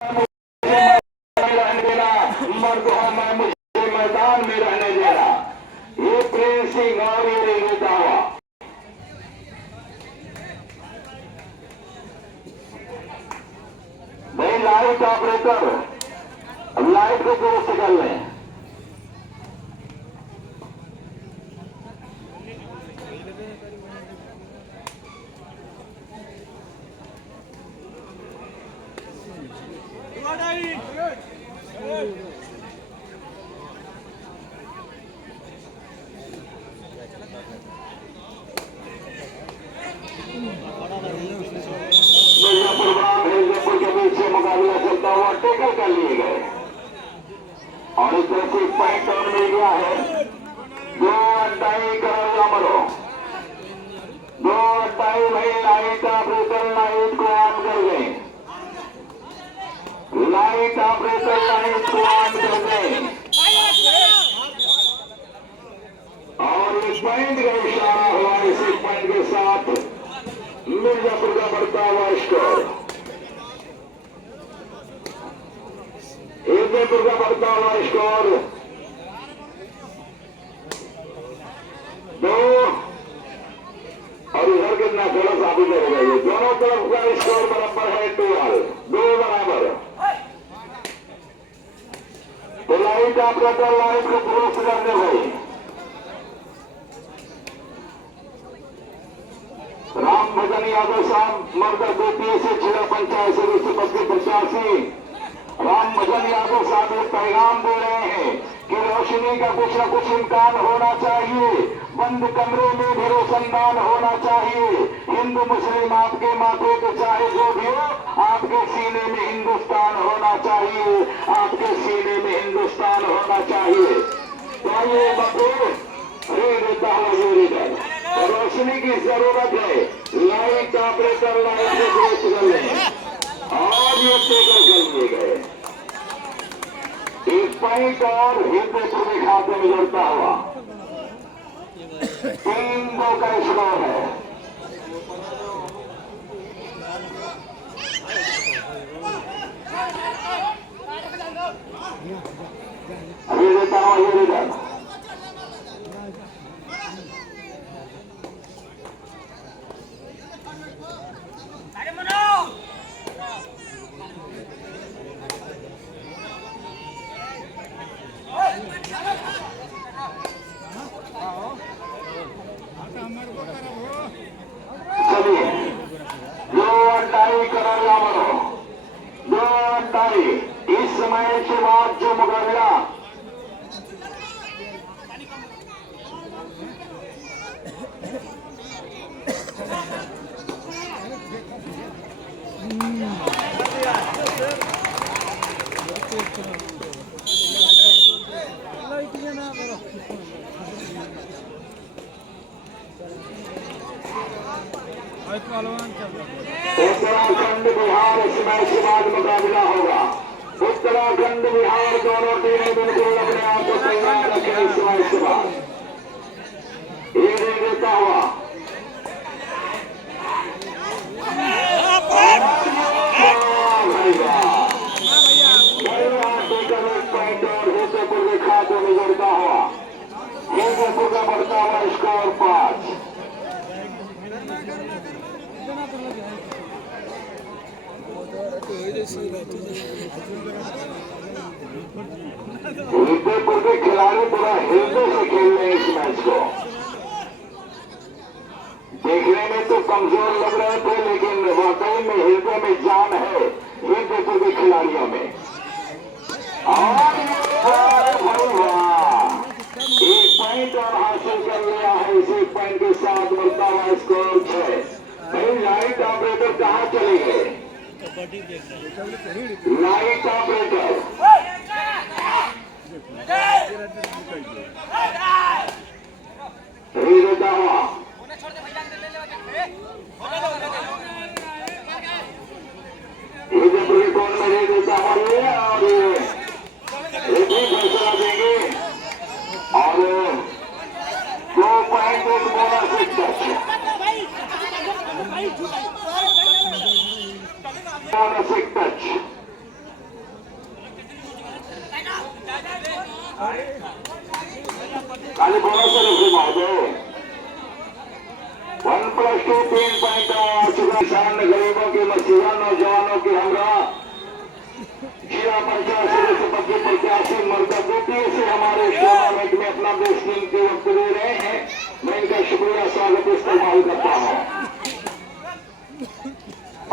रहने देना, मर्द हो मैं मुझे मैदान में रहने देना। ये प्रेम सिंह और ये रेलवे दावा। भाई लाइट ऑपरेटर लाइट को दुरुस्त कर लें। मिर्जापुर के बीच से मुकाबला चलता हुआ टेकल कर लिए गए और इस तरह से पॉइंट और मिल गया है। 2-28 करोड़ अमरो 2-28 भाई लाइट ऑपरेटर लाइट को ऑन कर गए। लाइट ऑपरेटर लाइट को ऑन कर गए और इस पॉइंट का इशारा हुआ। इसी पॉइंट के साथ मिर्जापुर का बढ़ता हुआ स्कोर, मिर्जापुर का बढ़ता हुआ स्कोर 2 और इधर कितना गलत साबित हो गया। ये दोनों तरफ का स्कोर बराबर है 2 बराबर। तो लाइट ऑपरेटर लाइट को दुरुस्त करने भाई राम भजन यादव साहब मर्दा बीपीए से 85 राम भजन यादव साहब एक पैगाम दे रहे हैं कि रोशनी का कुछ न कुछ इम्कान होना चाहिए। बंद कमरे में भी रोशनदान होना चाहिए। हिंदू मुस्लिम आपके माथे पे चाहे जो भी हो, आपके सीने में हिंदुस्तान होना चाहिए। आपके सीने में हिंदुस्तान होना चाहिए। तो ये बकूर देता हूँ रोशनी की जरूरत है। लाइट ऑपरेटर लाइट को दुरुस्त कर लें और ये टेकल कर लिए गए। एक पॉइंट और हिंदुपुर के खाते में जुड़ता हुआ 3-2 का स्कोर है। अभी देता हूँ ये रिजल्ट। चलिए 2-28 करोड़ अमरो 2-28 इस समय के बाद जो मुकाबला उत्तराखंड बिहार इस मैच के बाद मुकाबला होगा। उत्तराखंड बिहार दोनों टीमें बिल्कुल अपने आप को तैयार रखें। इस मैच के बाद ये देता हुआ हिंदुपुर के खाते में जुड़ता हुआ हिंदुपुर का बढ़ता हुआ स्कोर 5। हिंदुपुर के खिलाड़ी पूरा हृदय से खेल रहे हैं इस मैच को। देखने में तो कमजोर लग रहे थे लेकिन वाकई में हृदय में जान है हिंदुपुर के खिलाड़ियों में। और एक पॉइंट और हासिल कर लिया है। इसी पॉइंट के साथ बढ़ता हुआ स्कोर 6। भाई लाइट ऑपरेटर कहाँ चले गए? लाइट ऑपरेटर देता हुआ कौन में देता हुआ ये और एक ही फैसला देंगे और 2 पॉइंट एक बोनस एक टच बोनस एक टच कोणाचं रेफरी महोदय 1+2 3 पॉइंट आ चुका किसान गरीबों की मसीहा नौजवानों की हमरा जिला पंचायत सदस्य पद के प्रत्याशी मर्दबूती से हमारे टूर्नामेंट में अपना बेस्ट टीम के वक्त दे रहे हैं। मैं इनका शुक्रिया स्वागत इस्तेमाल करता हूं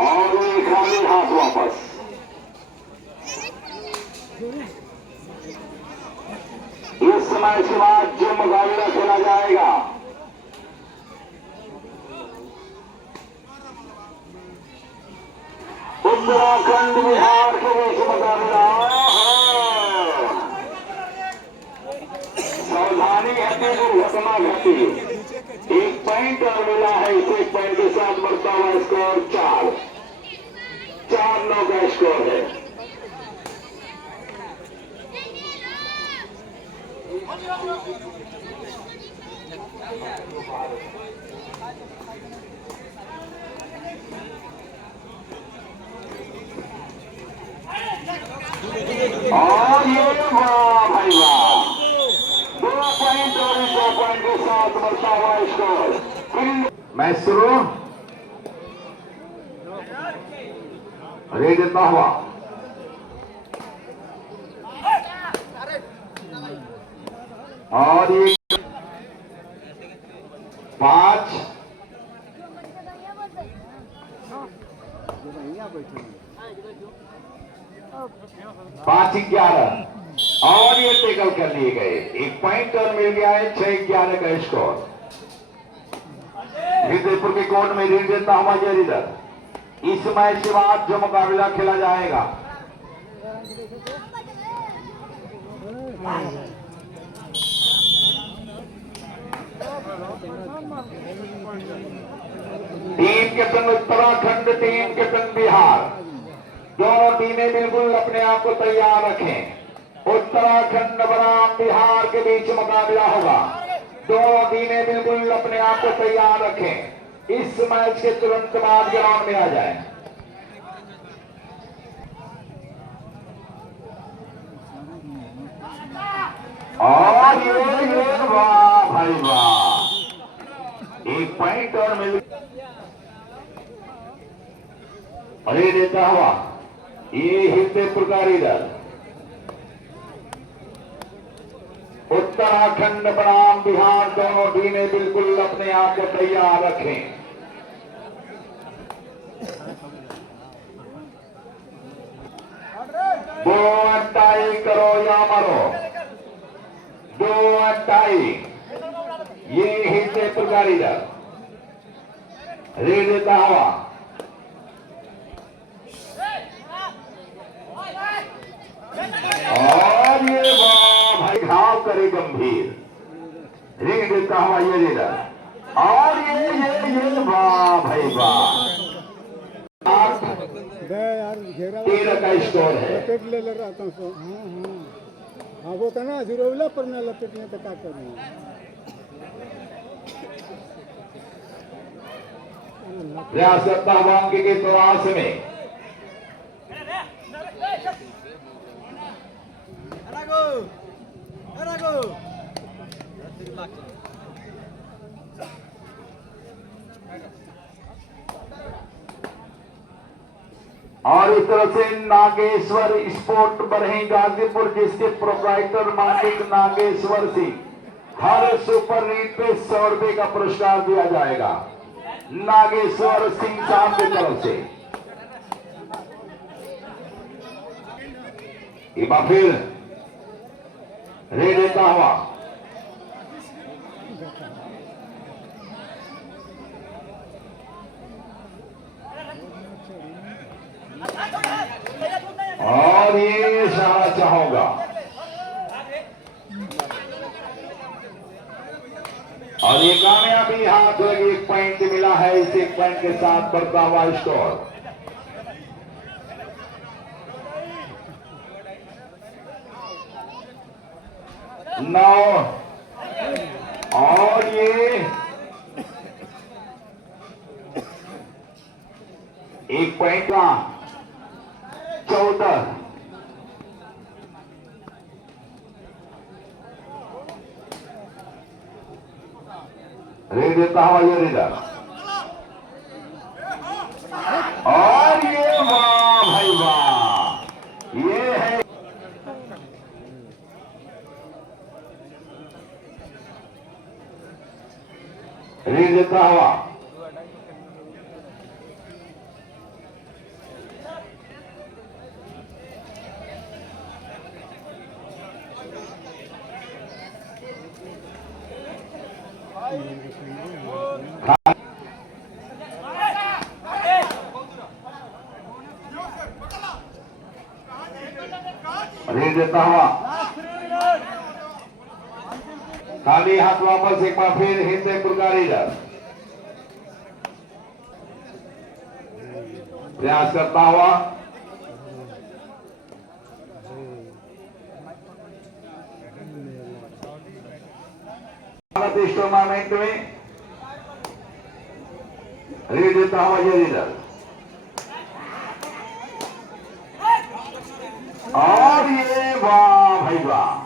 और वे खाली हाथ वापस। इस समय के बाद जो मुकाबला खेला जाएगा उत्तराखंड बिहार के बीच मुकाबला सावधानी घटी दुर्घटना घटी। 1 पॉइंट और मिला है इस 1 पॉइंट के साथ बढ़ता हुआ स्कोर 4-9 का स्कोर है। और ये वाह भाई वाह 2 पॉइंट और 2 पॉइंट के साथ बढ़ता हुआ स्कोर। मैच शुरू रेड देता हुआ और ये 5 5-11 और ये टेकल कर लिए गए। 1 पॉइंट और मिल गया है 6-11 का स्कोर। विजयपुर के कोर्ट में रीड देता हुआ जरीदर। इस मैच के बाद जो मुकाबला खेला जाएगा team captain Uttarakhand, team captain Bihar, दोनों टीमें बिल्कुल अपने आप को तैयार रखें। उत्तराखंड बनाम बिहार के बीच मुकाबला होगा। दोनों टीमें बिल्कुल अपने आप को तैयार रखें। इस मैच के तुरंत बाद ग्राउंड में आ जाए। और ये वाह भाई वाह 1 पॉइंट और मिल अरे देता हुआ ये हिंदुपुर का रीडर। उत्तराखंड बनाम बिहार, दोनों टीमें बिल्कुल अपने आप को तैयार रखें। दो अट्टाई करो या मरो, 2 अट्टाई। ये हिंदुपुर का रीडर रेड देता हुआ और ये वाह भाई घाव करे गंभीर। रिंग देता हुआ ये रीडर और ये वाह भाई वाह 13 का स्कोर है। लपेट ले रहा था तो हाँ वो था ना जुरोला पर मैं लपेटने का ताकत नहीं। रियासत तावांग के तलाश में और इस तरह से नागेश्वर स्पोर्ट बरही गाजीपुर, जिसके प्रोप्राइटर मालिक नागेश्वर सिंह, हर सुपर रीड पे 100 रुपए का पुरस्कार दिया जाएगा नागेश्वर सिंह साहब की तरफ से। एक बार फिर रेड देता हुआ और ये इशारा चाहूंगा और ये कामयाबी हाथ लगी। 1 पॉइंट मिला है इस 1 पॉइंट के साथ बढ़ता हुआ स्कोर। नौ और ये 1 पॉइंट का 14। रे देता हुआ ये रीडर, और ये वाह भाई वाह, ये है रे देता हुआ, रे देता हुआ, खाली हाथ वापस एक बार फिर हिंदपुर का रीडर प्रयास करता हुआ, इस टूर्नामेंट में रे देता हुआ ये रीडर, और ये वाह भाई वाह,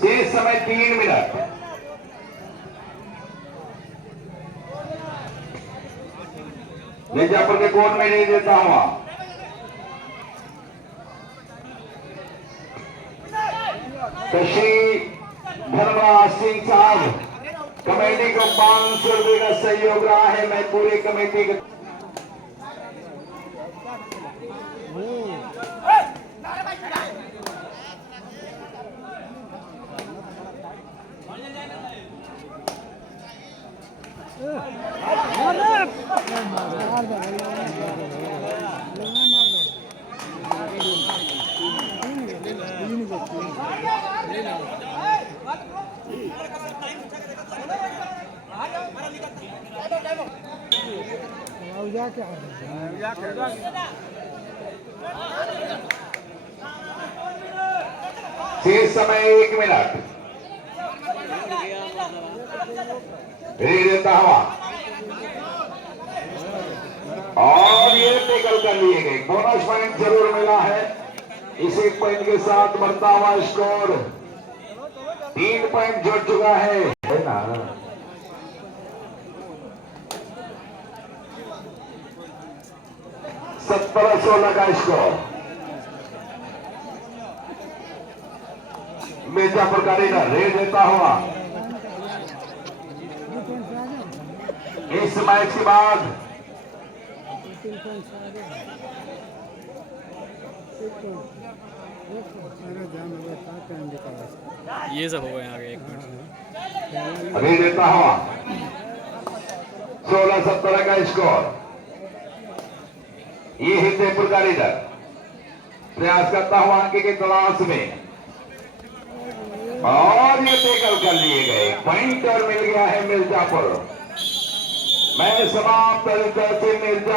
शेष समय 3 मिनट, मिर्जापुर के कोर्ट में नहीं देता हुआ, श्री धर्मराज सिंह साहब कमेटी को 500 रुपए का सहयोग रहा है। मैं पूरी कमेटी का शेष समय 1 मिनट, रे देता हुआ, और ये टेकल कर लिए गए। बोनस पॉइंट जरूर मिला है। इस 1 पॉइंट के साथ बढ़ता हुआ स्कोर 3 पॉइंट जुड़ चुका है ना। 17-16 का स्कोर। मिर्जापुर का रीडर रे देता हुआ, इस मैच के बाद ये सब हो गए आगे 1 मिनट रे देता हुआ 16-17 का स्कोर। ये हिंदपुर का रीडर प्रयास करता हुआ अंक की तलाश में, और ये टेकल कर लिए गए। पॉइंटर मिल गया है मिर्जापुर। मैं समाप्त मिर्जा